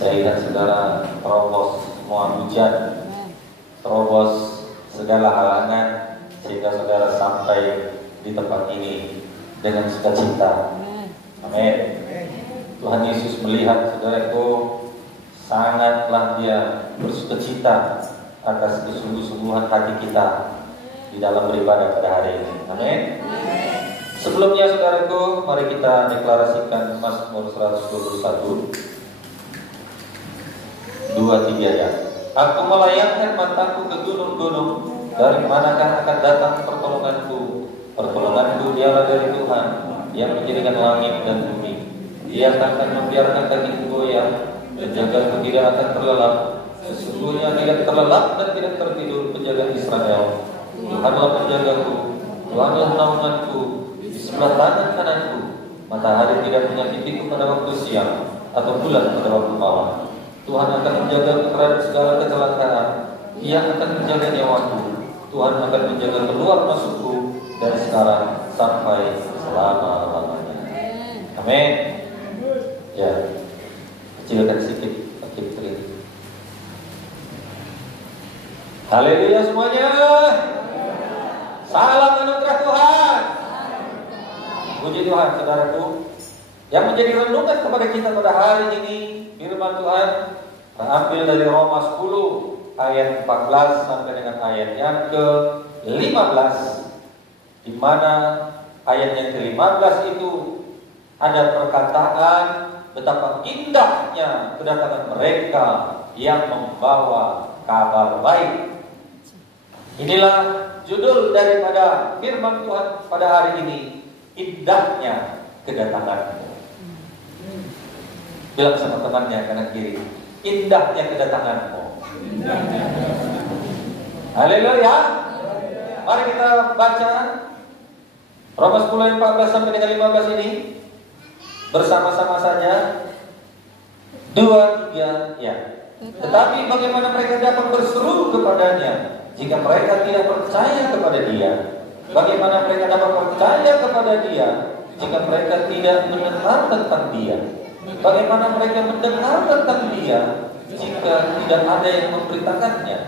Saya ingat saudara terobos semua hujan, terobos segala halangan, sehingga saudara sampai di tempat ini dengan sukacita. Amin. Tuhan Yesus melihat saudaraku, sangatlah dia bersukacita atas kesungguh-sungguhan hati kita di dalam beribadah pada hari ini. Amin. Sebelumnya saudaraku, mari kita deklarasikan Mazmur 121 2-3 ya. Aku melayangkan mataku ke gunung-gunung, dari manakah akan datang pertolonganku? Pertolonganku dialah dari Tuhan yang menjadikan langit dan bumi. Dia akan membiarkan kakiku goyah, menjagaku tidak akan terlelap. Sesungguhnya tidak terlelap dan tidak tertidur penjaga Israel. Tuhanlah penjagaku, Tuhanlah naunganku, di sebelah tangan kananku. Matahari tidak menyakitiku pada waktu siang, atau bulan pada waktu malam. Tuhan akan menjaga terhadap segala kecelakaan. Ia akan menjaga nyawaku. Tuhan akan menjaga keluar masukku dari sekarang sampai selama-lamanya. Amin. Ya, kecilkan sedikit kaki. Haleluya semuanya. Salam anugerah Tuhan. Puji Tuhan saudaraku. Yang menjadi renungan kepada kita pada hari ini, firman Tuhan terambil dari Roma 10 ayat 14 sampai dengan ayat yang ke-15, di mana ayat yang ke-15 itu ada perkataan betapa indahnya kedatangan mereka yang membawa kabar baik. Inilah judul daripada firman Tuhan pada hari ini, indahnya kedatanganmu. Bilang sama temannya kanan kiri, indahnya kedatanganmu. Haleluya. Mari kita baca Roma 10 ayat 14 sampai dengan 15 ini bersama-sama saja. 2-3 ya. Tetapi bagaimana mereka dapat berseru kepadanya jika mereka tidak percaya kepada dia? Bagaimana mereka dapat percaya kepada dia jika mereka tidak mendengar tentang dia? Bagaimana mereka mendengar tentang dia jika tidak ada yang memberitakannya?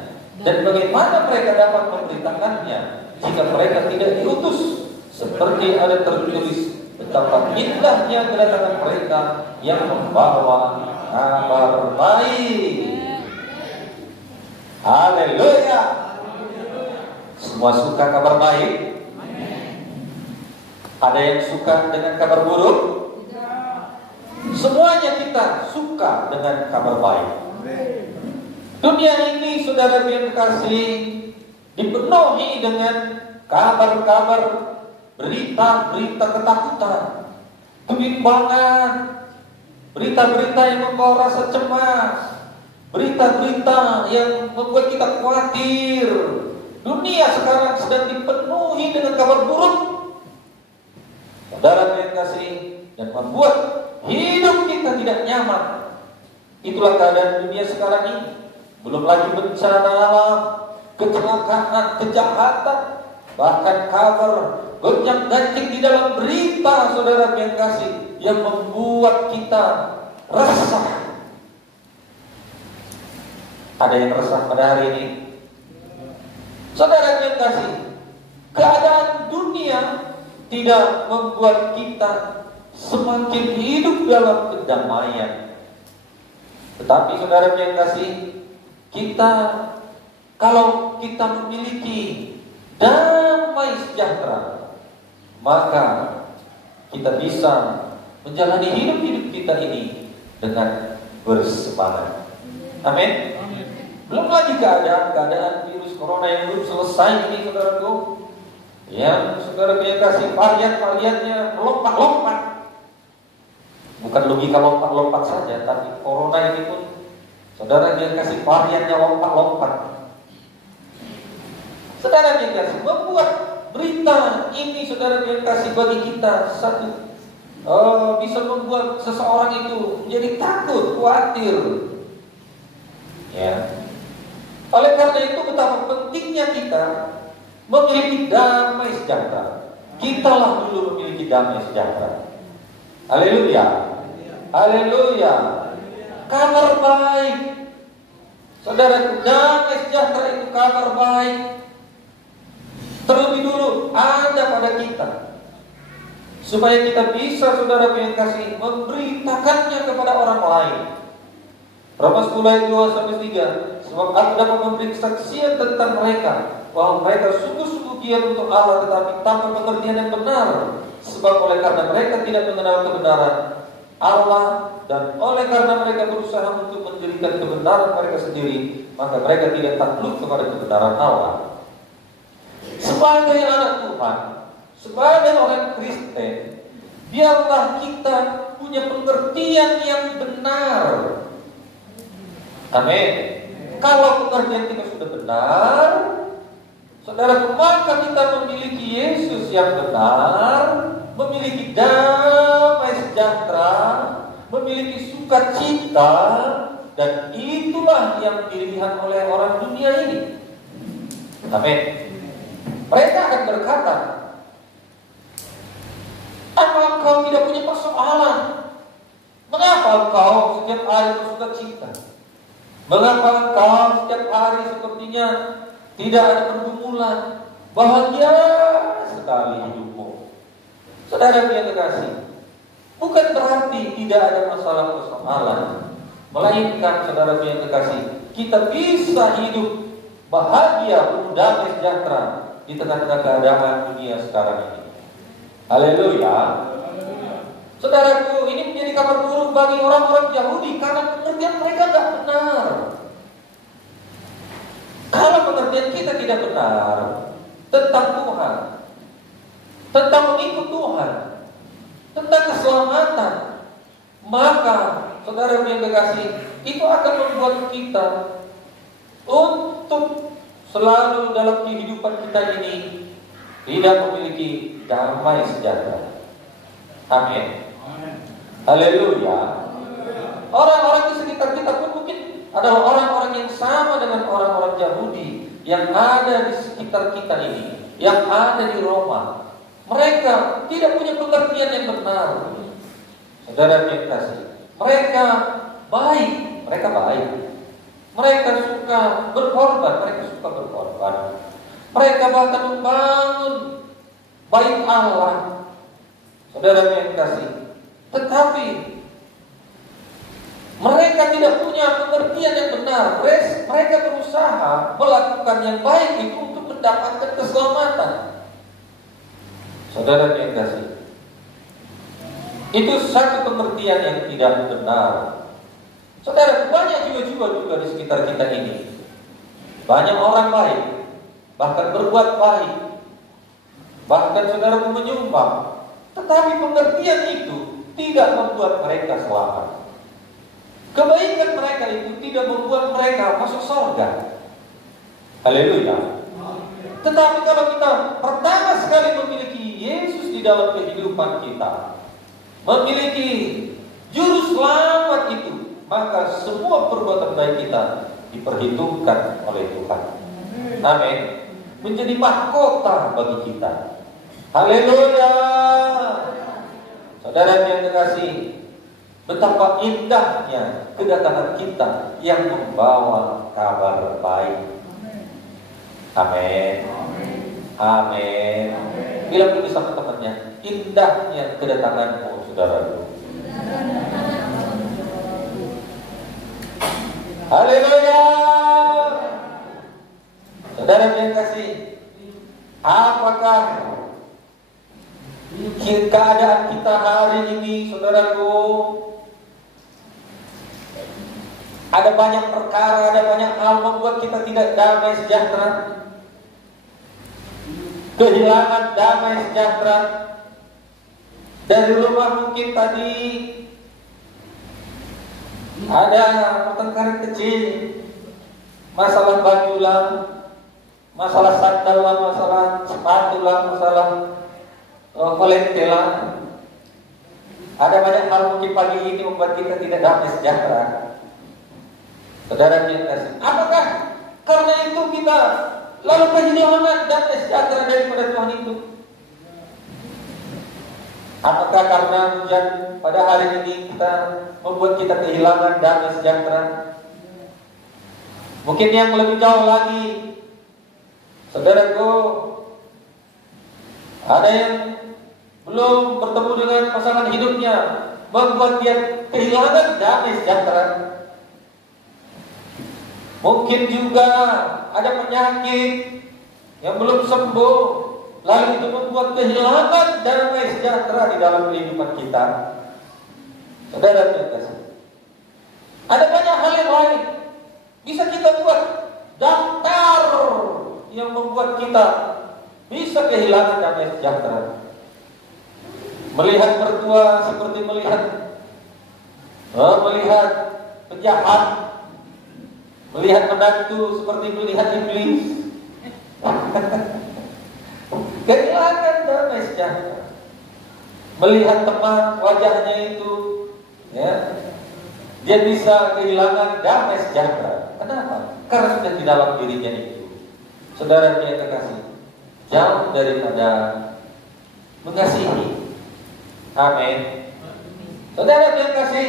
Dan bagaimana mereka dapat memberitakannya jika mereka tidak diutus? Seperti ada tertulis, betapa indahnya kedatangan mereka yang membawa kabar baik. Haleluya. Semua suka kabar baik? Ada yang suka dengan kabar buruk? Semuanya kita suka dengan kabar baik. Dunia ini, saudara yang kasih, dipenuhi dengan kabar-kabar, berita-berita ketakutan, kebimbangan, berita-berita yang membawa rasa cemas, berita-berita yang membuat kita khawatir. Dunia sekarang sedang dipenuhi dengan kabar buruk, saudara yang kasih, dan membuat hidup kita tidak nyaman. Itulah keadaan dunia sekarang ini. Belum lagi bencana alam, kecelakaan, kejahatan, bahkan kabar gonjang-ganjing di dalam berita, saudara yang kasih, yang membuat kita resah. Ada yang resah pada hari ini? Saudara yang kasih, keadaan dunia tidak membuat kita semakin hidup dalam kedamaian. Tetapi saudara yang kasih, kita, kalau kita memiliki damai sejahtera, maka kita bisa menjalani hidup kita ini dengan bersemangat. Amin. Belum lagi keadaan virus corona yang belum selesai ini, saudaraku, yang saudara yang kasih varian-variannya melompat-lompat. Bukan logika lompat-lompat saja, tapi corona ini pun saudara yang kasih variannya lompat-lompat. Saudara yang kasih, membuat berita ini, saudara yang kasih, bagi kita satu, bisa membuat seseorang itu menjadi takut, khawatir. Ya. Oleh karena itu betapa pentingnya kita memiliki damai sejahtera. Kitalah dulu memiliki damai sejahtera. Haleluya. Haleluya. kabar baik. Saudara, damai sejahtera itu kabar baik. Terlebih dulu ada pada kita, supaya kita bisa, saudara yang kasih, memberitakannya kepada orang lain. Roma 10 ayat 2-3. Sebab aku dapat memberi kesaksian tentang mereka, bahwa mereka sungguh-sungguh giat untuk Allah, tetapi tanpa pengertian yang benar. Sebab oleh karena mereka tidak mengenal kebenaran Allah, dan oleh karena mereka berusaha untuk mendirikan kebenaran mereka sendiri, maka mereka tidak takluk kepada kebenaran Allah. Sebagai anak Tuhan, sebagai orang Kristen, biarlah kita punya pengertian yang benar. Amin. Kalau pengertian kita sudah benar, saudara, maka kita memiliki Yesus yang benar, memiliki damai sejahtera, memiliki sukacita, dan itulah yang dilihat oleh orang dunia ini. Amin. Mereka akan berkata, apa engkau tidak punya persoalan? Mengapa engkau setiap hari bersukacita? Mengapa engkau setiap hari sepertinya tidak ada pergumulan? Bahagia sekali hidupmu. Saudara yang terkasih, bukan berarti tidak ada masalah persoalan, melainkan saudara yang terkasih, kita bisa hidup bahagia, penuh damai sejahtera di tengah-tengah keadaan dunia sekarang ini. Haleluya. Saudaraku, ini menjadi kabar buruk bagi orang-orang Yahudi karena pengertian mereka tidak benar. Kalau pengertian kita tidak benar tentang Tuhan, tentang mengikut Tuhan, tentang keselamatan, maka saudara yang terkasih, itu akan membuat kita untuk selalu dalam kehidupan kita ini tidak memiliki damai sejahtera. Amin. Haleluya. Orang-orang di sekitar kita pun mungkin adalah orang-orang yang sama dengan orang-orang Yahudi yang ada di sekitar kita ini, yang ada di Roma. Mereka tidak punya pengertian yang benar. Saudara yang kasih, mereka baik. Mereka suka berkorban. Mereka bahkan membangun bait Allah. Saudara yang kasih, tetapi mereka tidak punya pengertian yang benar. Mereka berusaha melakukan yang baik itu untuk mendapatkan keselamatan. Saudara yang kasih, itu satu pengertian yang tidak benar. Saudara, banyak jiwa-jiwa juga di sekitar kita ini. Banyak orang baik, bahkan berbuat baik, bahkan saudara menyumbang. Tetapi pengertian itu tidak membuat mereka selamat. Kebaikan mereka itu tidak membuat mereka masuk surga. Haleluya. Tetapi kalau kita pertama sekali memiliki Yesus di dalam kehidupan kita, memiliki juru selamat itu, maka semua perbuatan baik kita diperhitungkan oleh Tuhan. Amin. Menjadi mahkota bagi kita. Haleluya. Saudara yang terkasih, betapa indahnya kedatangan kita yang membawa kabar baik. Amin. Amin. Bilang dulu sama temannya, indahnya kedatanganmu, saudaraku. Haleluya. Saudara yang kasih, apakah keadaan kita hari ini, saudaraku? Ada banyak perkara, ada banyak hal membuat kita tidak damai sejahtera. Kehilangan damai sejahtera. Dari rumah mungkin tadi ada pertengkaran kecil, masalah baju lah, masalah sandal lah, masalah sepatu lah, masalah kolekte lah. Ada banyak hal mungkin pagi ini membuat kita tidak damai sejahtera. Saudara yang kasih, apakah karena itu kita lalu kehilangan damai sejahtera daripada Tuhan itu? Apakah karena hujan pada hari ini membuat kita kehilangan damai sejahtera? Mungkin yang lebih jauh lagi, saudaraku, ada yang belum bertemu dengan pasangan hidupnya, membuat dia kehilangan damai sejahtera. Mungkin juga ada penyakit yang belum sembuh, lalu itu membuat kehilangan damai sejahtera di dalam kehidupan kita. Saudara terkasih, ada banyak hal yang lain bisa kita buat daftar yang membuat kita bisa kehilangan damai sejahtera. Melihat mertua seperti melihat penjahat, melihat menantu seperti melihat iblis. Kehilangan damai sejahtera. Melihat teman wajahnya itu, ya, dia bisa kehilangan damai sejahtera. Kenapa? Karena sudah di dalam dirinya itu, saudara yang terkasih, jauh daripada mengasihi. Amin. Saudara yang terkasih,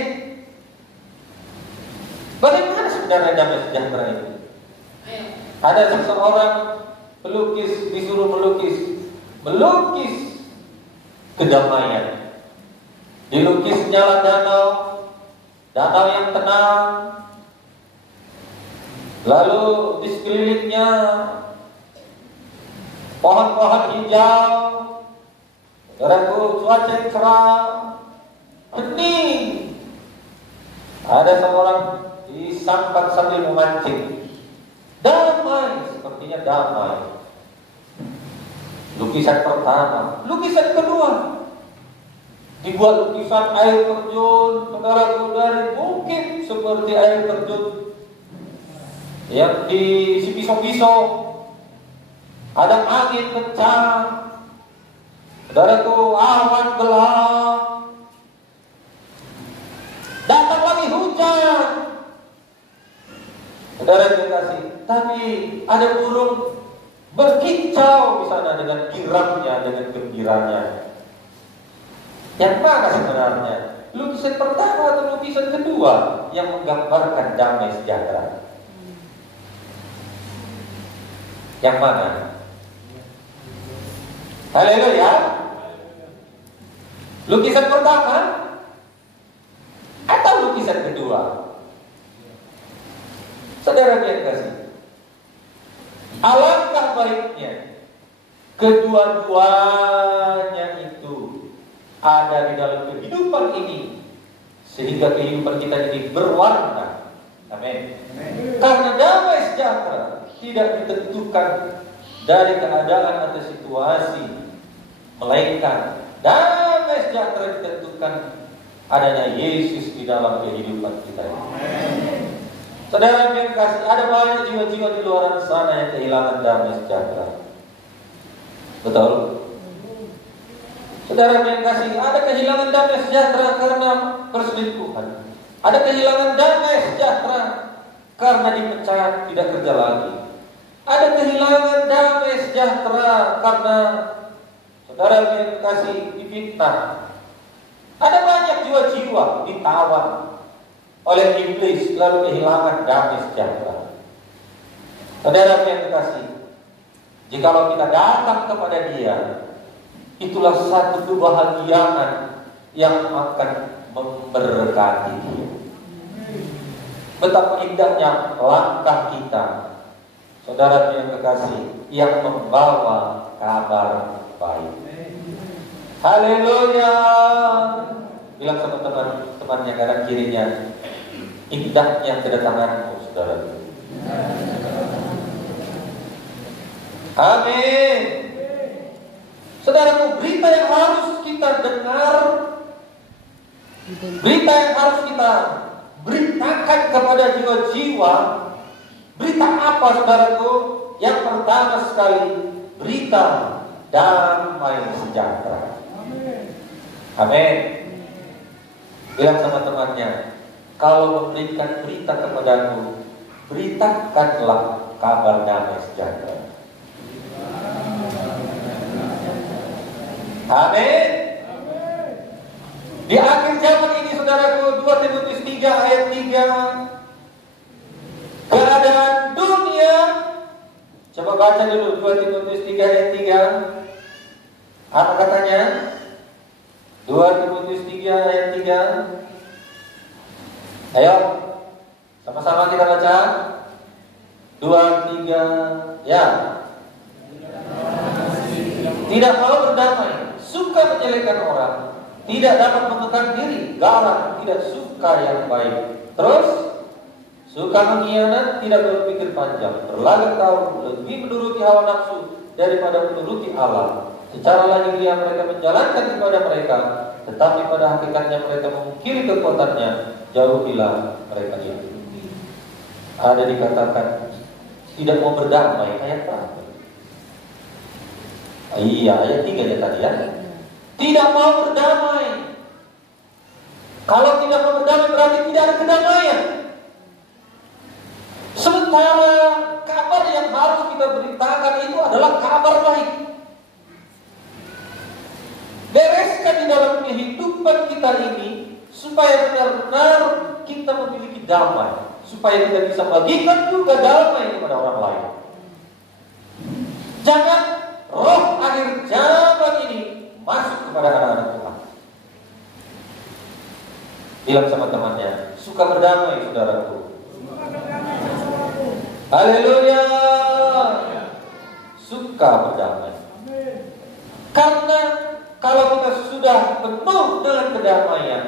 bagaimana sebenarnya damai sejahtera itu? Ada seseorang pelukis disuruh melukis kedamaian. Dilukisnya lah danau yang tenang. Lalu di sekelilingnya pohon-pohon hijau. Saudaraku, cuaca yang cerah, hening. Ada seorang disambat sambil memancing. Damai, sepertinya damai. Lukisan pertama, lukisan kedua, dibuat lukisan air terjun, saudaraku, dari bukit seperti air terjun yang dipisau-pisau. Ada angin kencang, saudaraku, awan gelap. Datang lagi hujan, saudara dikasih. Tapi ada burung berkicau di sana dengan girangnya, dengan gembiranya. Yang mana sebenarnya? Lukisan pertama atau lukisan kedua yang menggambarkan damai sejahtera? Yang mana? Haleluya. Lukisan pertama atau lukisan kedua? Saudara yang kasih, alangkah baiknya kedua-duanya itu ada di dalam kehidupan ini, sehingga kehidupan kita ini berwarna. Amin. Karena damai sejahtera tidak ditentukan dari keadaan atau situasi, melainkan damai sejahtera ditentukan adanya Yesus di dalam kehidupan kita ini. Saudara yang kasih, ada banyak jiwa-jiwa di luar sana yang kehilangan damai sejahtera. Betul? Saudara yang kasih, ada kehilangan damai sejahtera karena perselingkuhan. Ada kehilangan damai sejahtera karena dipecat, tidak kerja lagi. Ada kehilangan damai sejahtera karena saudara yang kasih difitnah. Ada banyak jiwa-jiwa ditawan oleh iblis lalu kehilangan damai sejahtera. Saudara yang terkasih, jikalau kita datang kepada Dia, itulah satu kebahagiaan yang akan memberkati Dia. Betapa indahnya langkah kita, saudara yang terkasih, yang membawa kabar baik. Haleluya. Bilang sama teman-temannya kanan kirinya, indahnya kedatanganmu, saudara. Amin. Saudaraku, berita yang harus kita dengar, berita yang harus kita beritakan kepada jiwa-jiwa, berita apa, saudaraku? Yang pertama sekali, berita damai sejahtera. Amin. Bilang sama temannya, kalau memberikan berita kepadaku, beritakanlah kabar damai sejahtera. Amin. Di akhir zaman ini saudaraku, 2 Timotius 3 ayat 3, keadaan dunia, coba baca dulu 2 Timotius 3 ayat 3. Apa katanya? 2 Timotius 3 ayat 3. Ayo, sama-sama kita baca. 2, 3, ya. Tidak mau berdamai, suka menjelekkan orang, tidak dapat mengekang diri, galak, tidak suka yang baik. Terus, suka mengkhianat, tidak berpikir panjang, berlagak tahu, lebih menuruti hawa nafsu daripada menuruti Allah. Secara lahiriah mereka menjalankan ibadah mereka, tetapi pada hakikatnya mereka memungkiri kekuatannya. Jauhilah mereka itu. Ada dikatakan tidak mau berdamai, ayat berapa? Iya, ayat 3 ya tadi ya. Tidak mau berdamai. Kalau tidak mau berdamai berarti tidak ada kedamaian. Sementara kabar yang harus kita beritakan itu adalah kabar baik. Bereskan di dalam kehidupan kita ini supaya benar-benar kita memiliki damai, supaya kita bisa bagikan juga damai kepada orang lain. Jangan roh akhir zaman ini masuk kepada anak-anak Tuhan. Bilang sama temannya, suka berdamai saudaraku. Haleluya. Suka berdamai. Karena kalau kita sudah penuh dengan kedamaian,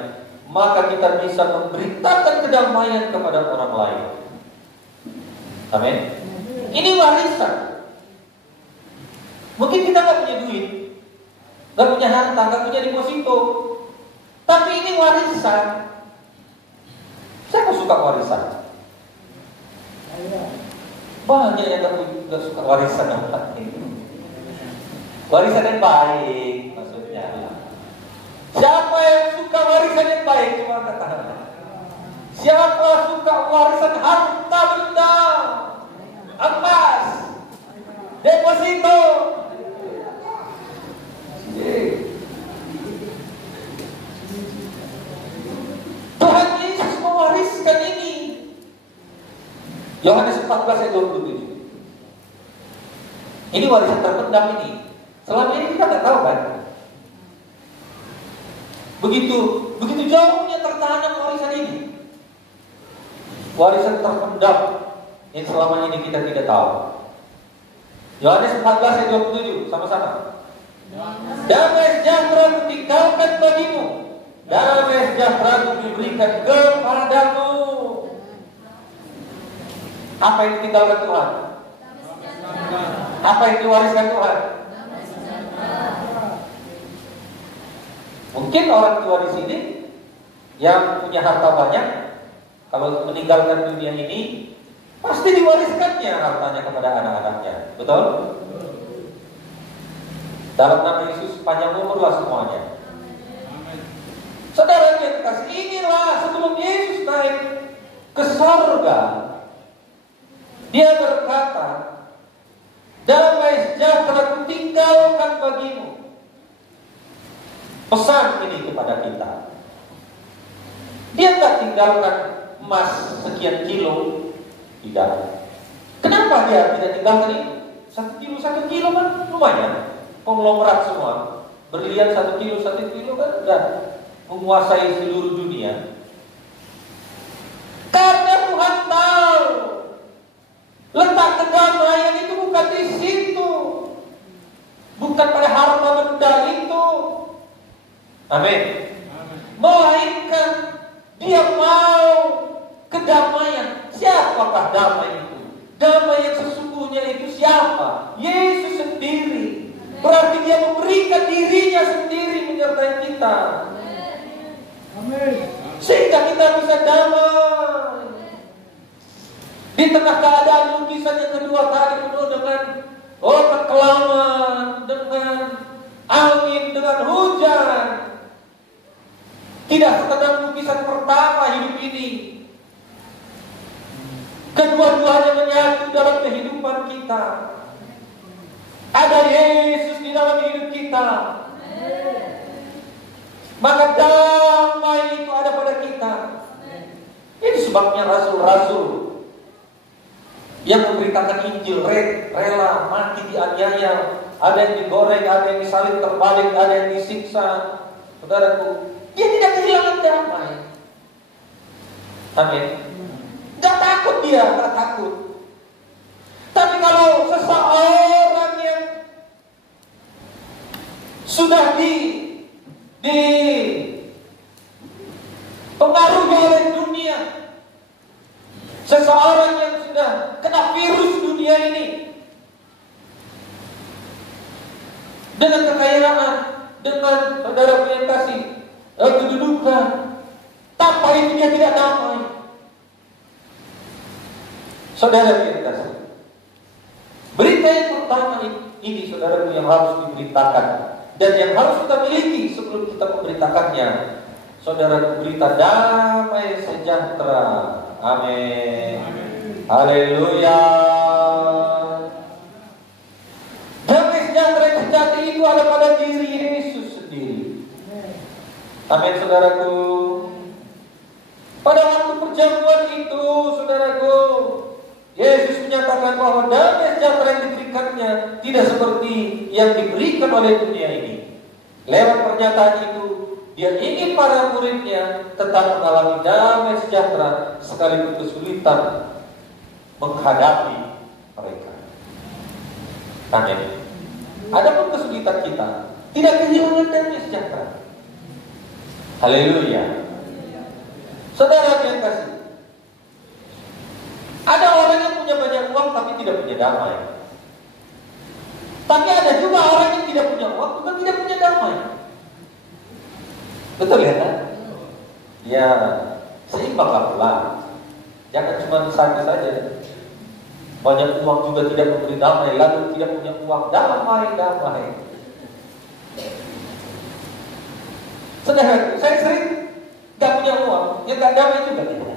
maka kita bisa memberitakan kedamaian kepada orang lain. Amin. Ini warisan. Mungkin kita gak punya duit, gak punya harta, gak punya deposito, tapi ini warisan. Siapa suka warisan? Banyak yang gak suka warisan. Warisan yang baik maksudnya. Siapa yang suka warisan yang baik? Cuma katakan. Siapa suka warisan harta benda, emas, deposito? Tuhan Yesus mewariskan ini. Yohanes 14 ayat 27. Ini warisan terpendam ini. Selama ini kita nggak tahu kan? Begitu jauhnya tertanam warisan ini. Warisan terpendam yang selama ini kita tidak tahu. Yohanes 14 ayat 27, sama-sama. Damai sejahtera kutinggalkan bagimu, damai sejahtera diberikan kepadamu. Apa yang ditinggalkan Tuhan? Apa yang diwariskan Tuhan? Mungkin orang tua di sini yang punya harta banyak, kalau meninggalkan dunia ini, pasti diwariskannya hartanya kepada anak-anaknya. Betul? Dalam nama Yesus panjang umurlah semuanya. Saudara yang kasih, inilah sebelum Yesus naik ke surga, Dia berkata, damai sejahtera kutinggalkan bagimu. Pesan ini kepada kita. Dia tak tinggalkan emas sekian kilo, tidak. Kenapa dia tidak tinggalkan itu? 1 kilo kan lumayan. Konglomerat semua, berlian 1 kilo kan sudah menguasai seluruh dunia. Karena Tuhan tahu letak kedamaian itu bukan di situ, bukan pada harta benda itu. Amin. Melainkan Dia mau kedamaian. Siapakah damai itu? Damai yang sesungguhnya itu siapa? Yesus sendiri. Berarti Dia memberikan dirinya sendiri menyertai kita. Amin. Sehingga kita bisa damai. Di tengah keadaan lukisan yang kedua kali penuh dengan kekelaman, dengan angin, dengan hujan. Tidak sekedar lukisan pertama hidup ini. Kedua-duanya menyatu dalam kehidupan kita. Ada Yesus di dalam hidup kita. Maka damai itu ada pada kita. Ini sebabnya rasul-rasul yang memberitakan Injil rela mati dianiaya, ada yang digoreng, ada yang disalib terbalik, ada yang disiksa. Saudaraku, dia tidak kehilangan damai. Amin. Gak takut dia, gak takut. Tapi kalau seseorang yang sudah pengaruhi oleh dunia, seseorang yang sudah kena virus dunia ini, dengan kekayaan, dengan saudara yang kasih kedudukan, tanpa itu dia tidak damai. Saudara yang kasih, berita yang pertama ini saudaraku yang harus diberitakan dan yang harus kita miliki sebelum kita memberitakannya. Saudara, berita damai sejahtera. Amin. Haleluya. Damai sejahtera yang sejati itu ada pada diri Yesus sendiri. Amin, saudaraku. Pada waktu perjamuan itu, saudaraku, Yesus menyatakan bahwa damai sejahtera yang diberikannya tidak seperti yang diberikan oleh dunia ini. Lewat pernyataan itu, dia ingin para muridnya tetap mengalami damai sejahtera sekalipun kesulitan menghadapi mereka. Amin. Adapun kesulitan kita tidak kehilangan damai sejahtera. Haleluya. Saudara yang kasih, ada orang yang punya banyak uang tapi tidak punya damai. Tapi ada juga orang yang tidak punya uang bukan tidak punya damai. Betul ya kan? Ya, seimbanglah pula. Jangan cuma satu saja. Banyak uang juga tidak memberi damai, lalu tidak punya uang, damai. Saudara, saya sering gak punya uang, ya gak damai juga tidak.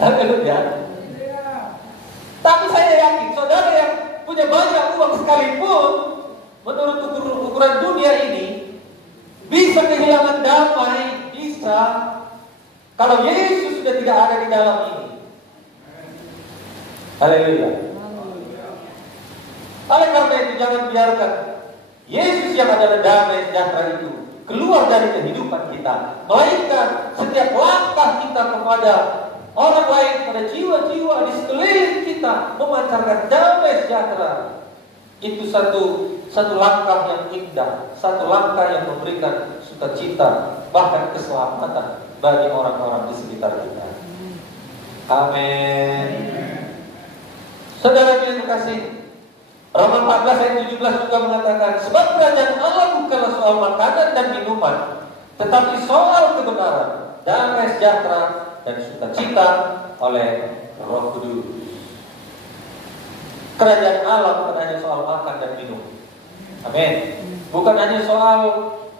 Haleluya. Tapi saya yakin saudara yang punya banyak uang sekalipun menurut ukuran dunia ini bisa kehilangan damai, bisa kalau Yesus sudah tidak ada di dalam ini. Haleluya. Oleh karena itu jangan biarkan Yesus yang adalah damai sejahtera itu keluar dari kehidupan kita, melainkan setiap langkah kita kepada orang lain, pada jiwa-jiwa di sekeliling kita memancarkan damai sejahtera. Itu satu langkah yang indah, satu langkah yang memberikan sukacita, bahkan keselamatan bagi orang-orang di sekitar kita. Amin. Saudara yang terkasih, Roma 14 ayat 17 juga mengatakan, sebab kerajaan Allah bukanlah soal makanan dan minuman, tetapi soal kebenaran, damai sejahtera dan sukacita oleh Roh Kudus. Kerajaan Allah bukan hanya soal makan dan minum. Amin. Bukan hanya soal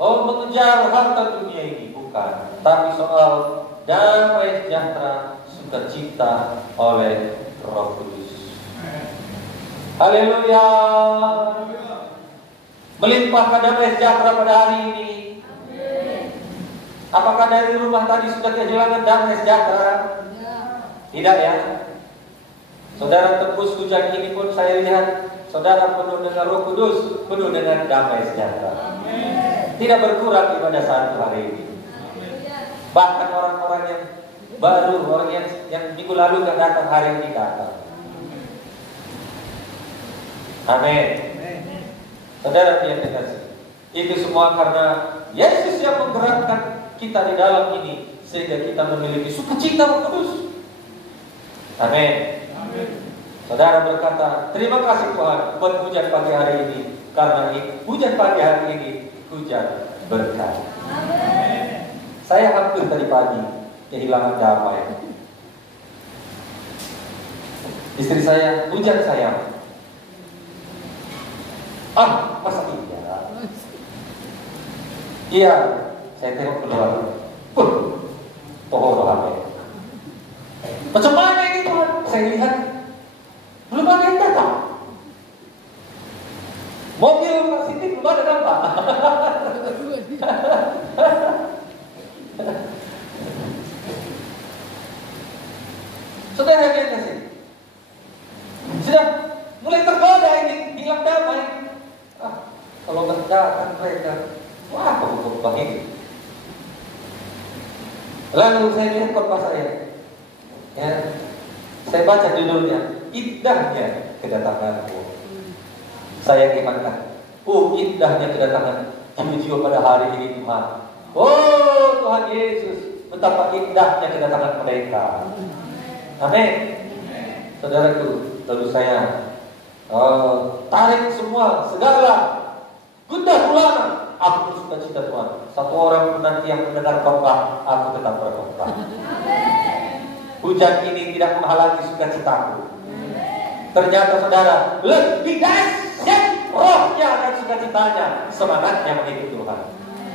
mengejar harta dunia ini, bukan. Tapi soal damai sejahtera, sukacita oleh Roh Kudus. Haleluya. Melimpahkan damai sejahtera pada hari ini. Apakah dari rumah tadi sudah kehilangan damai sejahtera? Tidak ya. Saudara tembus hujan ini pun saya lihat saudara penuh dengan Roh Kudus, penuh dengan damai sejahtera. Tidak berkurang pada saat hari ini. Bahkan orang-orang yang baru, orang yang minggu lalu gak datang, hari ini datang. Amin. Saudara yang dikasih, itu semua karena Yesus yang menggerakkan kita di dalam ini sehingga kita memiliki sukacita Roh Kudus. Amin. Saudara berkata, terima kasih Tuhan buat hujan pagi hari ini, karena hujan pagi hari ini hujan berkat. Amin. Saya hampir tadi pagi kehilangan damai. Istri saya, hujan sayang. Masa tidak? Iya, saya tengok keluar. Amin. Macam mana ini Tuhan? Saya lihat belum ada yang datang. Mobil Pak Siti belum ada nampak. Saudara yang kasih, sudah mulai tergoda ini, hilang damai. Kalau datang mereka, wah khotbah ini. Lalu saya lihat khotbah saya, ya, saya baca judulnya, indahnya kedatanganmu. Saya gimana? Indahnya kedatangan jiwa-jiwa pada hari ini Tuhan. Oh Tuhan Yesus, betapa indahnya kedatangan mereka. Amin. Saudaraku, lalu saya tarik semua segala gundah gulana. Aku bersuka-cita Tuhan. Satu orang nanti yang mendengar khotbah, aku tetap berkhotbah. Hujan ini tidak menghalangi sukacitaku. Ternyata saudara, lebih dahsyat rohnya dan sukacitanya, semangatnya mengikuti Tuhan.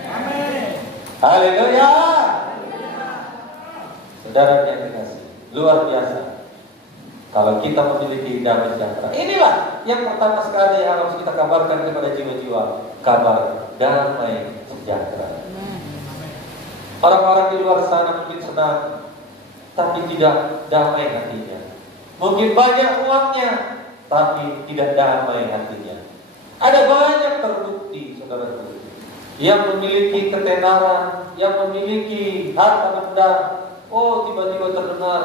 Amin. Haleluya. Saudara yang dikasih, luar biasa. Kalau kita memiliki damai sejahtera, inilah yang pertama sekali yang harus kita kabarkan kepada jiwa-jiwa, kabar damai sejahtera. Orang-orang di luar sana mungkin senang, tapi tidak damai hatinya. Mungkin banyak uangnya, tapi tidak damai hatinya. Ada banyak terbukti, saudara-saudara, yang memiliki ketenaran, yang memiliki harta benda, tiba-tiba terdengar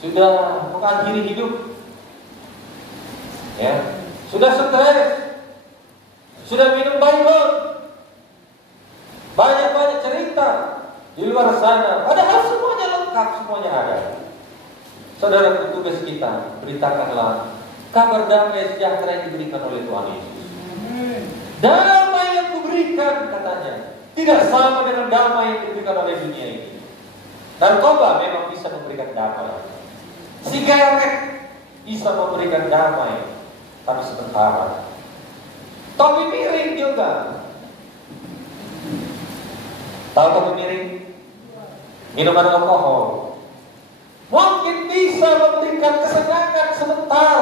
sudah mengakhiri hidup, ya, sudah stres, sudah minum Bible, banyak cerita di luar sana. Padahal semuanya lengkap, semuanya ada. Saudara, tugas kita, beritakanlah kabar damai sejahtera yang diberikan oleh Tuhan Yesus. Damai yang kuberikan, katanya, tidak sama dengan damai yang diberikan oleh dunia ini. Narkoba memang bisa memberikan damai. Sigaret bisa memberikan damai, tapi sementara. Topi miring juga. Tahu topi miring? Minuman alkohol mungkin bisa memberikan kesenangan sebentar,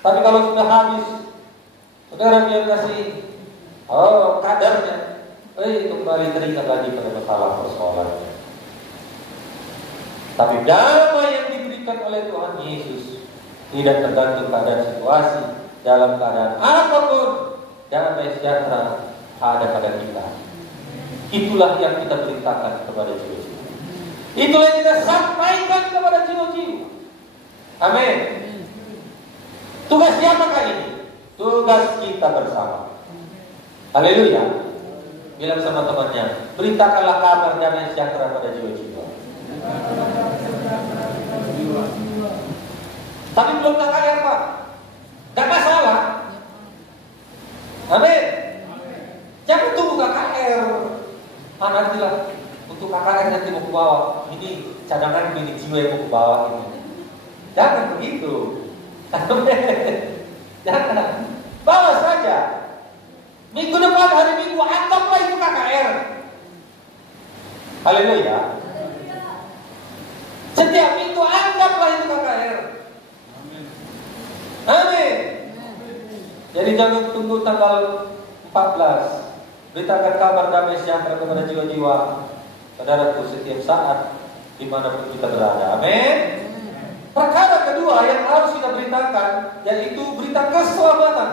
tapi kalau sudah habis, saudara dia kasih kadarnya, kembali teringat lagi pada masalah persoalannya. Tapi damai yang diberikan oleh Tuhan Yesus tidak tergantung keadaan situasi, dalam keadaan apapun, damai sejahtera ada pada kita. Itulah yang kita beritakan kepada jiwa-jiwa. Itulah yang kita sampaikan kepada jiwa-jiwa. Amin. Tugas siapakah ini? Tugas kita bersama. Haleluya. Bilang sama temannya, beritakanlah kabar damai sejahtera pada jiwa-jiwa. Tapi belum KKR Pak, gak masalah. Amin. Jangan tunggu KKR. Nantilah untuk KKR nanti mau ke bawah. Ini cadangan milik jiwa yang mau ke bawah ini. Jangan begitu. Jangan. Bawa saja. Minggu depan, hari Minggu, anggaplah itu KKR. Haleluya. Setiap minggu anggaplah itu KKR. Amin. Jadi jangan tunggu tanggal 14. Beritakan kabar damai sejahtera kepada jiwa-jiwa saudaraku setiap saat dimanapun kita berada. Amin. Perkara kedua yang harus kita beritakan, yaitu berita keselamatan.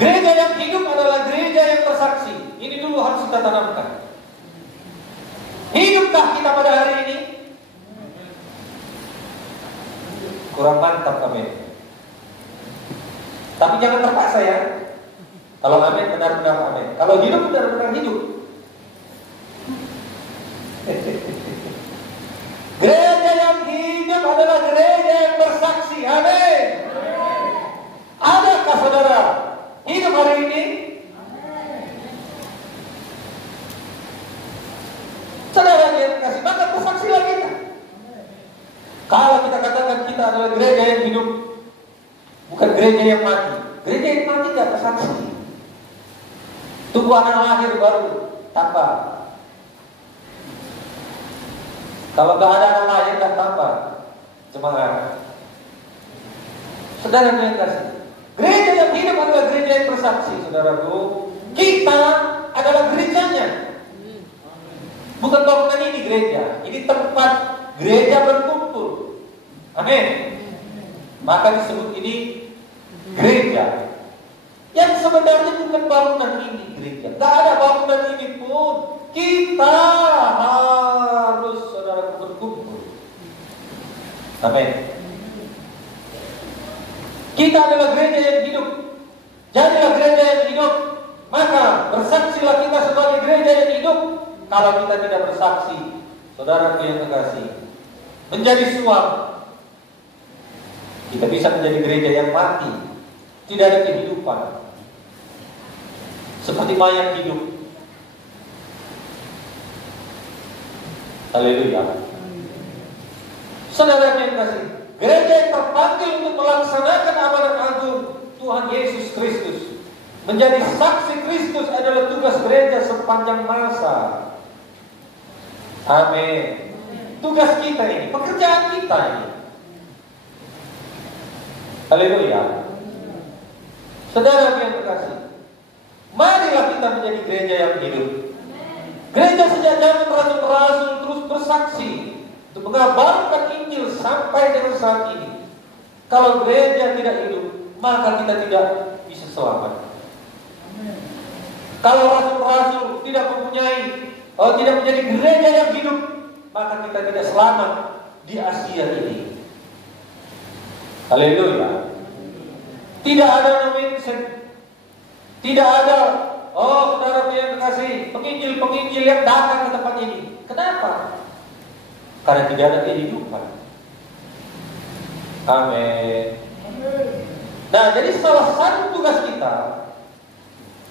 Gereja yang hidup adalah gereja yang bersaksi. Ini dulu harus kita tanamkan. Hidupkah kita pada hari ini? Kurang mantap, amin. Tapi jangan terpaksa ya. Kalau amin, benar-benar amin. Kalau hidup, benar-benar hidup. Gereja yang hidup adalah gereja yang bersaksi. Amin. Adakah saudara hidup hari ini? Saudara yang kasih, maka bersaksilah kita. Kalau kita katakan kita adalah gereja yang hidup, bukan gereja yang mati. Gereja yang mati tidak bersaksi. Tunggu anak lahir baru tambah. Kalau tidak ada anak lahir tidak tambah semangat. Saudara yang kasih, gereja yang hidup adalah gereja yang bersaksi. Saudaraku, kita adalah gerejanya. Bukan bangunan ini gereja, ini tempat gereja berkumpul. Amin. Maka disebut ini gereja. Yang sebenarnya bukan bangunan ini gereja. Tidak ada bangunan ini pun. Kita harus saudara berkumpul. Amin. Kita adalah gereja yang hidup. Jadilah gereja yang hidup. Maka bersaksilah kita sebagai gereja yang hidup. Kalau kita tidak bersaksi, saudara yang terkasih, menjadi suam, kita bisa menjadi gereja yang mati, tidak ada kehidupan, seperti mayat hidup. Haleluya. Saudara yang terkasih, gereja yang terpanggil untuk melaksanakan amanat agung Tuhan Yesus Kristus, menjadi saksi Kristus adalah tugas gereja sepanjang masa. Amin. Tugas kita ini, pekerjaan kita ini. Haleluya. Saudara yang terkasih, marilah kita menjadi gereja yang hidup. Gereja sejak zaman rasul-rasul terus bersaksi untuk mengabarkan Injil sampai dengan saat ini. Kalau gereja tidak hidup, maka kita tidak bisa selamat. Kalau rasul-rasul tidak mempunyai, tidak menjadi gereja yang hidup, maka kita tidak selamat di Asia ini. Haleluya. Tidak ada nominsen, tidak ada, saudara yang terkasih, penginjil-penginjil yang datang ke tempat ini. Kenapa? Karena tidak ada kehidupan. Amin. Nah, jadi salah satu tugas kita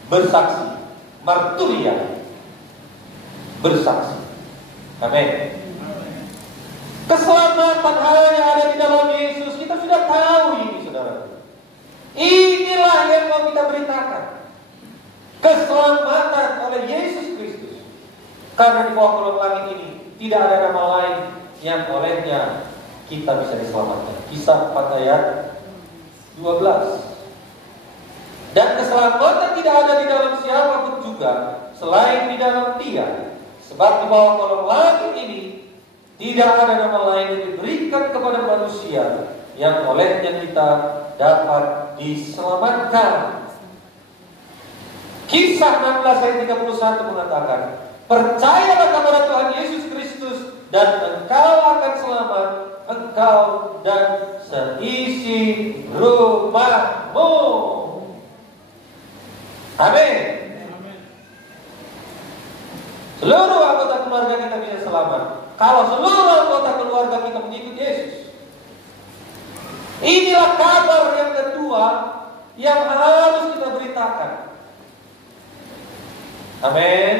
bersaksi, marturia, bersaksi. Amin. Keselamatan hanya ada di dalam Yesus. Kita sudah tahu ini, saudara. Inilah yang mau kita beritakan. Keselamatan oleh Yesus Kristus. Karena di bawah kolong langit ini tidak ada nama lain yang olehnya kita bisa diselamatkan. Kisah 4 ayat 12. Dan keselamatan tidak ada di dalam siapapun juga selain di dalam Dia. Sebab di bawah kolong langit ini tidak ada nama lain yang diberikan kepada manusia yang olehnya kita dapat diselamatkan. Kisah 16 ayat 31 mengatakan, percayalah kepada Tuhan Yesus Kristus dan engkau akan selamat, engkau dan seisi rumahmu. Amin. Seluruh anggota keluarga kita bisa selamat kalau seluruh anggota keluarga kita mengikut Yesus. Inilah kabar yang kedua yang harus kita beritakan. Amin.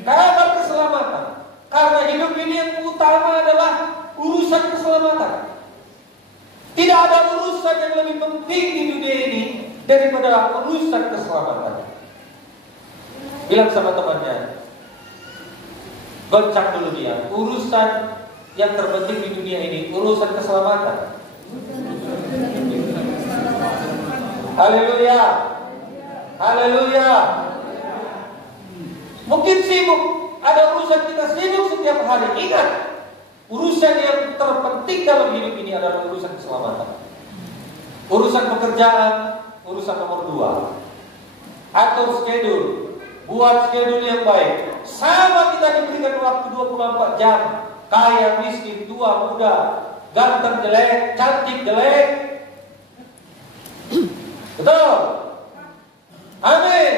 Kabar keselamatan. Karena hidup ini yang utama adalah urusan keselamatan. Tidak ada urusan yang lebih penting di dunia ini daripada urusan keselamatan. Bilang sama temannya, goncang dulu dia. Urusan yang terpenting di dunia ini urusan keselamatan. Haleluya. Haleluya. Mungkin sibuk, ada urusan kita sibuk setiap hari. Ingat, urusan yang terpenting dalam hidup ini adalah urusan keselamatan. Urusan pekerjaan, urusan nomor 2. Atur schedule, buat schedule yang baik. Sama kita diberikan waktu 24 jam. Kaya, miskin, tua, muda, ganteng, jelek, cantik, jelek. Betul? Amin.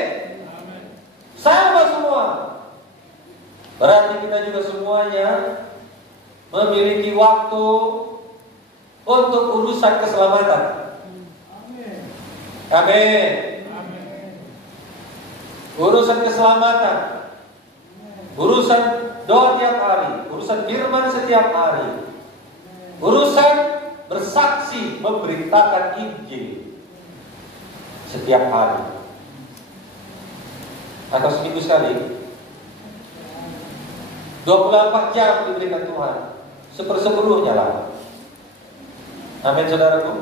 Sama semua. Berarti kita juga semuanya memiliki waktu untuk urusan keselamatan. Amin. Urusan keselamatan, urusan doa tiap hari, urusan firman setiap hari, urusan bersaksi memberitakan Injil setiap hari atau seminggu sekali. 24 jam diberikan Tuhan, 1/10 lah. Amin, saudaraku.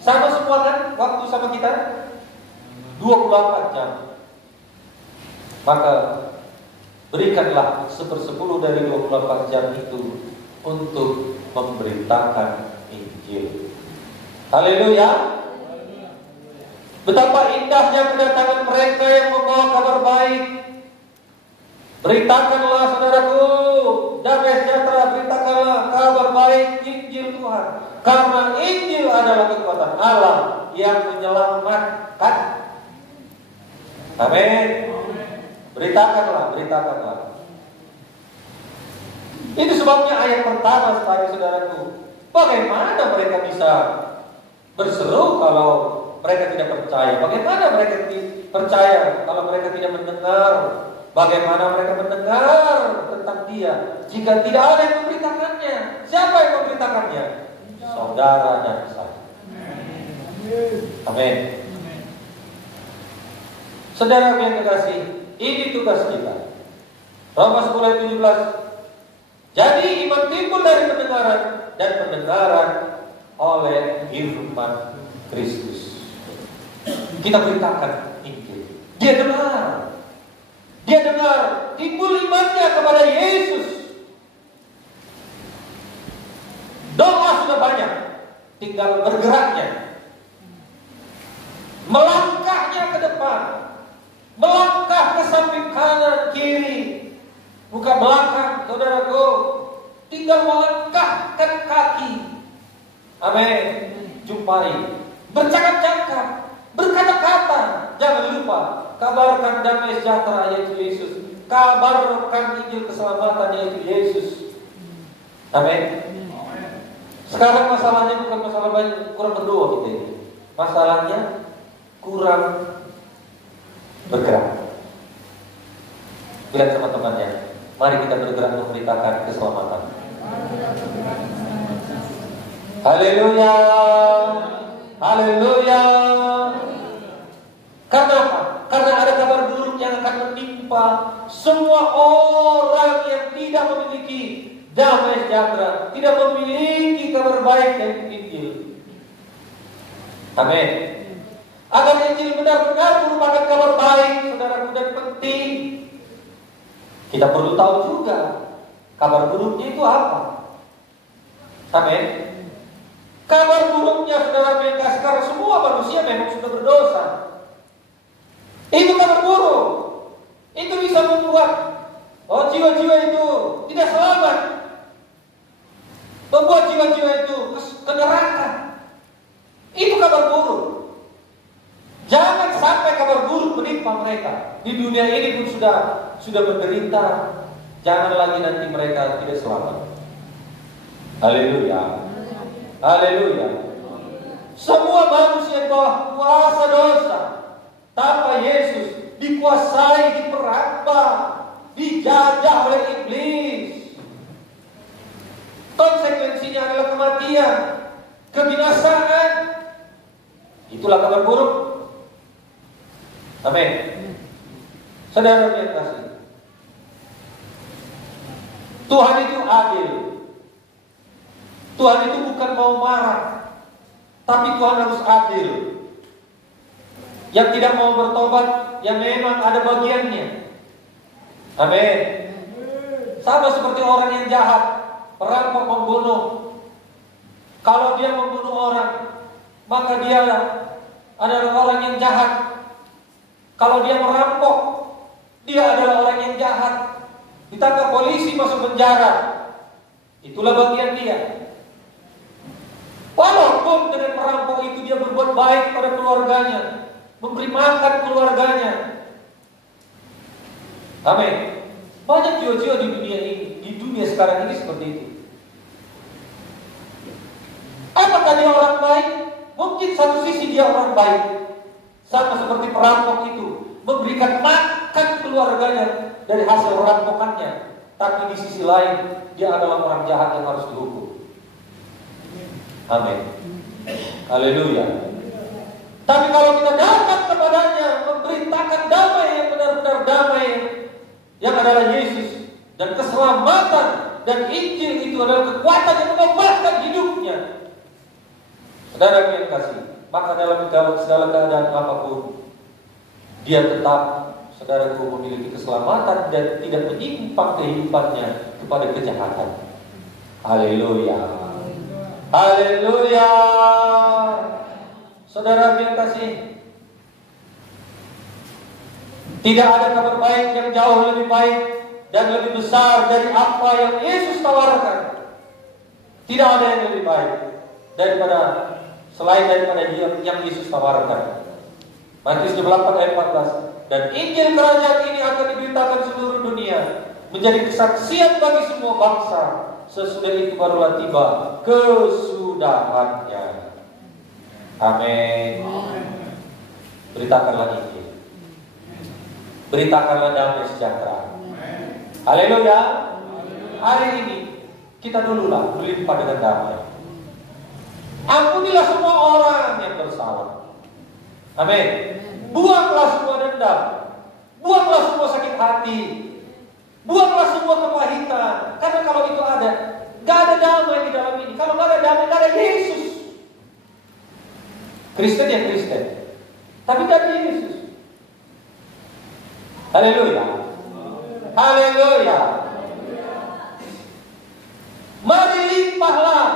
Sama semua kan waktu sama kita 24 jam. Maka Berikanlah 1/10 dari 24 jam itu untuk memberitakan Injil. Haleluya. Betapa indahnya kedatangan mereka yang membawa kabar baik. Beritakanlah saudaraku, damai sejahtera, beritakanlah kabar baik Injil Tuhan. Karena Injil adalah kekuatan Allah yang menyelamatkan. Amin. Beritakanlah. Itu sebabnya ayat pertama saudaraku. Bagaimana mereka bisa berseru kalau mereka tidak percaya? Bagaimana mereka percaya kalau mereka tidak mendengar? Bagaimana mereka mendengar tentang Dia jika tidak ada yang memberitakannya? Siapa yang memberitakannya? Saudara dan saya. Amin. Saudara yang kekasih, ini tugas kita. Roma 10 ayat 17. Jadi iman timbul dari pendengaran, dan pendengaran oleh firman Kristus. Kita beritakan Injil. Dia dengar, timbul imannya kepada Yesus. Doa sudah banyak, tinggal bergeraknya, melangkahnya ke depan, melangkah ke samping kanan kiri, bukan belakang, saudaraku. Tinggal melangkahkan kaki. Amin. Jumpai, bercakap-cakap, berkata-kata. Jangan lupa, kabarkan damai sejahtera yaitu Yesus. Kabarkan Injil keselamatan yaitu Yesus. Amin. Sekarang masalahnya bukan masalah kurang berdoa kita ini. Masalahnya kurang bergerak. Bilang sama temannya, mari kita bergerak memberitakan keselamatan. Haleluya. Haleluya. Karena apa? Karena ada kabar buruk yang akan menimpa semua orang yang tidak memiliki damai sejahtera, tidak memiliki kabar baik dan Injil. Amin. Agar Injil benar-benar merupakan kabar baik, saudaraku, dan penting, kita perlu tahu juga kabar buruknya itu apa. Amin. Kabar buruknya, saudara yang karena semua manusia memang sudah berdosa. Itu kabar buruk. Itu bisa membuat jiwa-jiwa itu tidak selamat, membuat jiwa-jiwa itu ke neraka. Itu kabar buruk. Jangan sampai kabar buruk menimpa mereka. Di dunia ini pun sudah menderita. Jangan lagi nanti mereka tidak selamat. Haleluya. Haleluya. Semua manusia di bawah kuasa dosa tanpa Yesus dikuasai, diperambah, dijajah oleh iblis. Konsekuensinya adalah kematian, kebinasaan. Itulah kabar buruk. Amin. Saudara yang kasih, Tuhan itu adil. Tuhan itu bukan mau marah, tapi Tuhan harus adil. Yang tidak mau bertobat, yang memang ada bagiannya. Amin. Sama seperti orang yang jahat, perampok, membunuh. Kalau dia membunuh orang, maka dia adalah orang yang jahat. Kalau dia merampok, dia adalah orang yang jahat. Ditangkap polisi, masuk penjara. Itulah bagian dia. Walaupun dengan merampok itu dia berbuat baik pada keluarganya, memberi makan keluarganya. Amin. Banyak jiwa-jiwa di dunia ini, di dunia sekarang ini seperti itu. Apakah dia orang baik? Mungkin satu sisi dia orang baik, sama seperti perampok itu, memberikan makan keluarganya dari hasil rampokannya. Tapi di sisi lain, dia adalah orang jahat yang harus dihukum. Amin. Haleluya. Tapi kalau kita datang kepadanya, memberitakan damai yang benar-benar damai, yang adalah Yesus, dan keselamatan, dan Injil itu adalah kekuatan yang mengubahkan hidupnya. Saudara yang kasih, maka dalam segala keadaan apapun, dia tetap saudaraku memiliki keselamatan dan tidak menyimpang kehidupannya kepada kejahatan. Haleluya. Haleluya. Saudara yang kasih, tidak ada kabar baik yang jauh lebih baik dan lebih besar dari apa yang Yesus tawarkan. Tidak ada yang lebih baik selain daripada yang Yesus tawarkan. Matius 28 ayat 14. Dan Injil kerajaan ini akan diberitakan seluruh dunia, menjadi kesaksian bagi semua bangsa. Sesudah itu barulah tiba kesudahannya. Amin. Beritakanlah Injil. Beritakanlah damai sejahtera. Haleluya. Hari ini kita dululah melimpah dengan damai. Ampunilah semua orang yang bersalah. Amin. Buanglah semua dendam. Buanglah semua sakit hati. Buanglah semua kepahitan. Karena kalau itu ada, gak ada damai di dalam ini. Kalau gak ada damai, gak ada Yesus. Kristen ya Kristen, tapi gak ada Yesus. Haleluya. Haleluya. Mari limpahlah,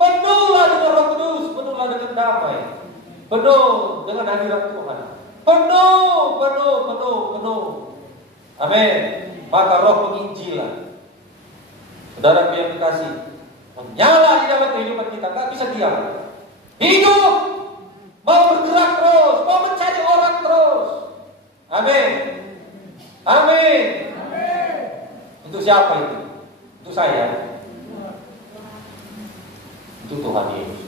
penuhlah dengan Roh Kudus, penuhlah dengan damai, penuh dengan hadirat Tuhan, penuh. Amin. Maka Roh menginjilah. Saudara yang dikasih, menyala di dalam kehidupan kita, tak bisa diam. Hidup, mau bergerak terus, mau mencari orang terus. Amin. Amin. Untuk siapa itu? Untuk saya. Itu Tuhan Yesus.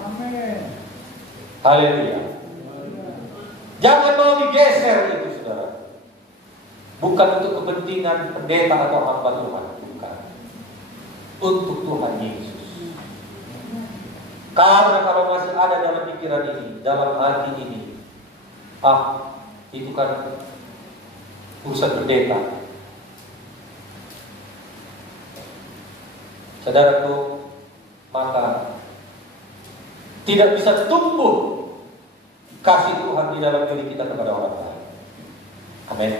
Amin. Haleluya. Jangan mau digeser itu, saudara. Bukan untuk kepentingan pendeta atau hamba Tuhan, bukan. Untuk Tuhan Yesus. Karena kalau masih ada dalam pikiran ini, dalam hati ini, itu kan urusan pendeta. Saudaraku, maka tidak bisa tumbuh kasih Tuhan di dalam diri kita kepada orang lain. Amin.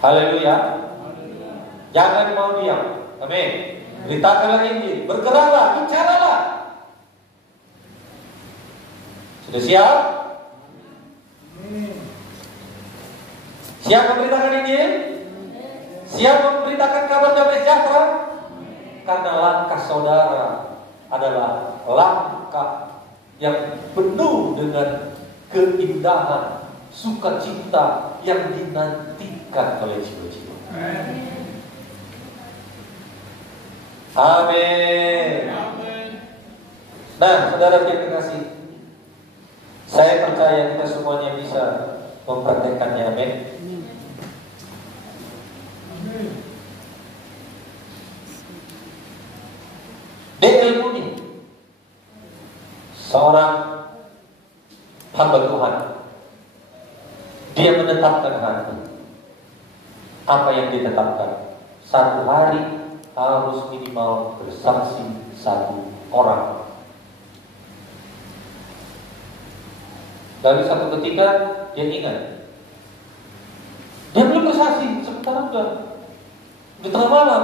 Haleluya. Jangan mau diam. Amin. Beritakanlah Injil, bergeraklah, bicaralah. Sudah siap? Siap memberitakan Injil? Siap memberitakan kabar damai sejahtera? Karena langkah saudara adalah langkah yang penuh dengan keindahan, sukacita yang dinantikan oleh jiwa-jiwa. Amin. Nah, saudara yang terkasih, saya percaya kita semuanya bisa mempraktekkannya. Amin. D.L. Moody, seorang hamba Tuhan, dia menetapkan hati. Apa yang ditetapkan? Satu hari harus minimal bersaksi satu orang. Dari satu ketika dia ingat, dia belum bersaksi, sebentar udah tengah malam,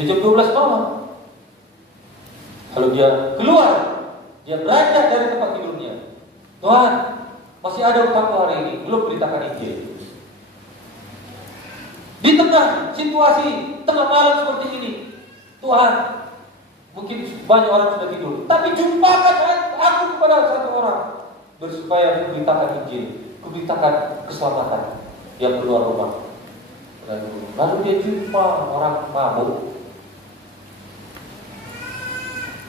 di jam 12 malam. Kalau dia keluar, dia beranjak dari tempat tidurnya. Tuhan, masih ada utangku hari ini, belum beritakan Injil. Di tengah situasi tengah malam seperti ini, Tuhan, mungkin banyak orang sudah tidur, tapi jumpakan aku kepada satu orang, supaya memberitakan Injil, memberitakan keselamatan yang keluar rumah. Lalu dia jumpa orang mabuk.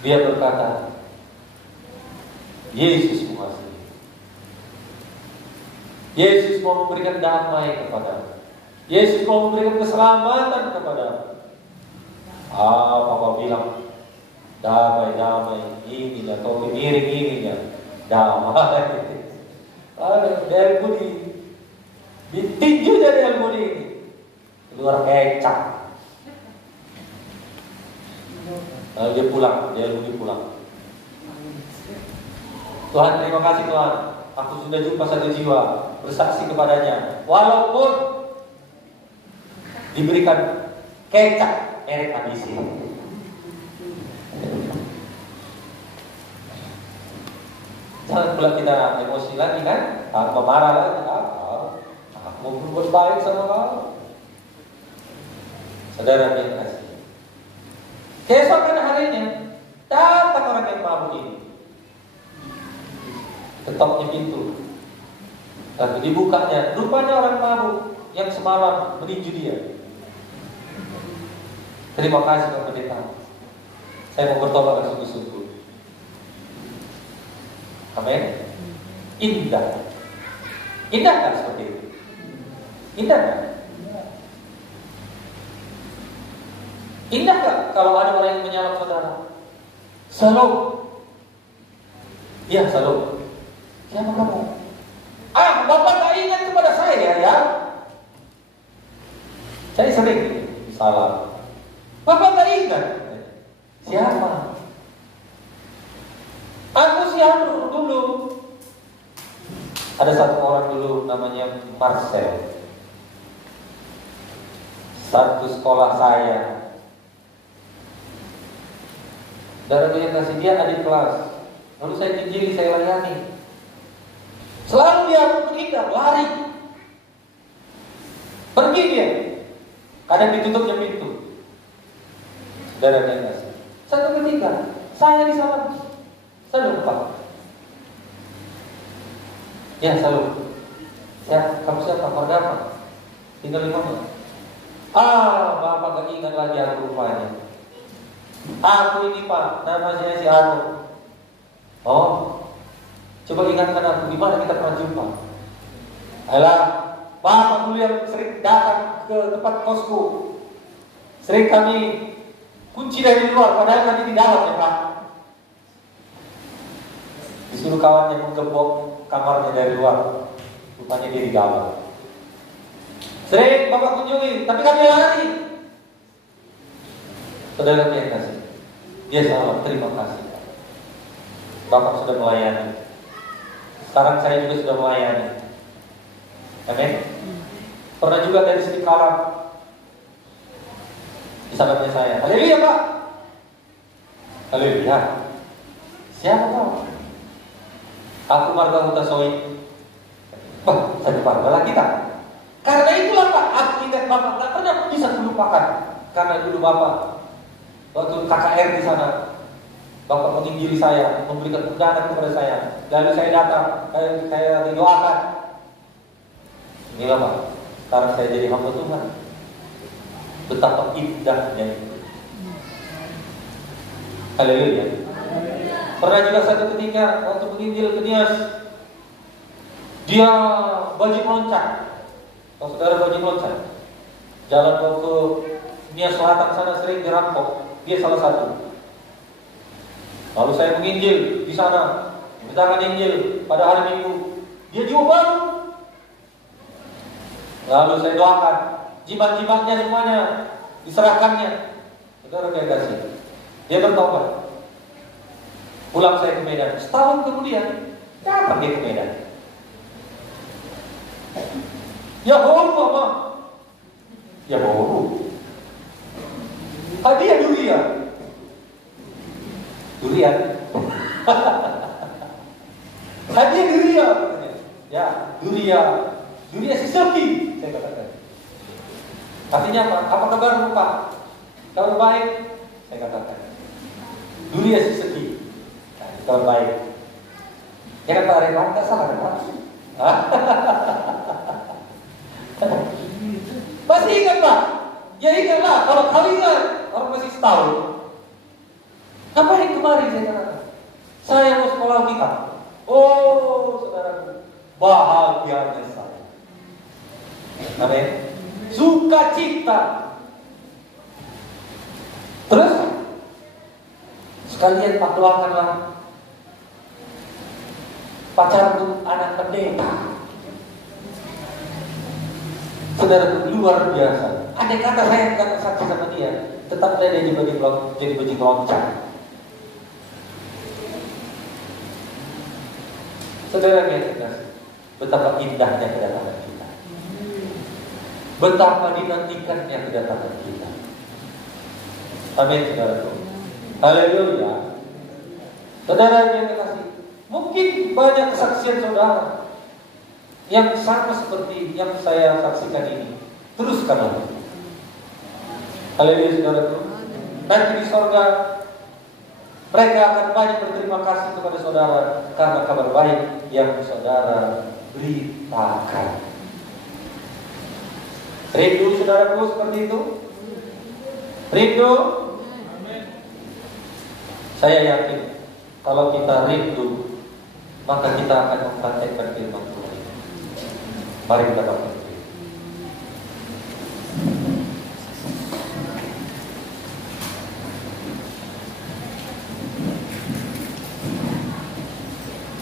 Dia berkata, Yesus mengasihi. Yesus mau memberikan damai kepada. Yesus mau memberikan keselamatan kepada. Papa bilang, damai, ininya, kau miring ininya, damai. Dari Budi, ditinjunya dari Budi ini, keluar kecap. Lalu dia pulang, dia Budi pulang. Tuhan, terima kasih Tuhan. aku sudah jumpa satu jiwa bersaksi kepadanya, walaupun diberikan kecap merek habisin. Jangan pula kita emosi lagi kan, marah lagi, aku mau berbuat baik sama kamu. Saudara yang kasih, keesokan harinya datang orang yang mabuk ini, ketoknya pintu, lalu dibukanya, rupanya orang mabuk yang semalam meninju dia. Terima kasih Pak Pendeta, saya mau bertobat sungguh-sungguh. Amin. Indah. Indah kan seperti itu? Indah kan? Indah kan kalau ada orang yang menyalak saudara? Salam. Iya, salam. Siapa kamu? Bapak tak ingat kepada saya ya? Saya sering salam. Bapak tak ingat? Siapa? Aku siapa dulu? Ada satu orang dulu namanya Marcel, satu sekolah saya. Darah yang kasih dia adik kelas. Lalu saya injili, saya layani. Selalu dia menghindar, lari, pergi dia. Kadang ditutupnya pintu. Darah yang kasih. Satu ketika saya disalahin. Salam Pak. Ya salam. Ya, kamu siapa? Marga apa? Tinggal di mana? Bapak gak ingat lagi aku rupanya. Aku ini Pak, nama saya si Anu. Oh, coba ingatkan aku, di mana kita pernah jumpa? Alah, Bapak dulu yang sering datang ke tempat kosku. Sering kami kunci dari luar, padahal kami di dalam ya Pak. Disuruh kawannya menggembok kamarnya dari luar, rupanya dia di dalam. Sering Bapak kunjungi, tapi kami lari. Saudara yang kasih, dia salam, terima kasih Bapak sudah melayani. Sekarang saya juga sudah melayani. Amin. Pernah juga dari sini kalam di sahabatnya saya. Haleluya Pak. Haleluya. Siapa Pak? Aku Marga Huta Soi. Wah, saya banggalah kita. Karena itulah Pak, aku ingat Bapak gak pernah bisa melupakan. Karena dulu Bapak waktu KKR di sana, Bapak menginjili saya, memberikan undangan kepada saya. Lalu saya datang, saya didoakan. Inilah Pak, sekarang saya jadi hamba Tuhan. Betapa indahnya itu. Haleluya. Pernah juga satu ketika waktu menginjil ke Nias, dia bajing loncat. Kalau saudara bajing loncat, jalan ke Nias Selatan sana sering dirampok. Dia salah satu. Lalu saya menginjil di sana, menceritakan Injil pada hari Minggu. Dia jiwa baru. Lalu saya doakan, jimat-jimatnya semuanya diserahkannya. Saudara saya kasih. Dia bertobat. Pulang saya ke Medan. Setahun kemudian datang dia ke Medan. Ya baru Mama. Ya baru. Hadiah durian. Durian. Hadiah durian. Ya durian. Durian si Seki. Saya katakan. Artinya apa? Apa kabar Pak? Kabar baik? Saya katakan. Durian si Seki. Kabar baik. Ya kan Pak Revan, tak salah kan Pak? Masih ingat Pak? Ya ingatlah, kalau kalian orang masih setahun. Ngapain kemarin saya katakan? Saya mau sekolah kita. Oh saudaraku, bahagianya saya. Amin. Sukacita. Terus sekalian Pak doakanlah pacar untuk anak pendeta. Saudara luar biasa. Andai kata saya bukan saksi sama dia, tetap saya jadi bajing loncat. Saudara yang terkasih, betapa indahnya kedatangan kita. Betapa dinantikannya kedatangan kita. Amin, saudaraku. Haleluya. Saudara yang terkasih, mungkin banyak kesaksian saudara yang sama seperti yang saya saksikan ini. Teruskanlah. Haleluya, saudaraku. Nanti di sorga mereka akan banyak berterima kasih kepada saudara karena kabar baik yang saudara beritakan. Rindu saudaraku seperti itu? Rindu? Saya yakin kalau kita rindu, maka kita akan mempraktekkan firman Tuhan. Mari kita berdoa.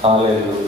Haleluya.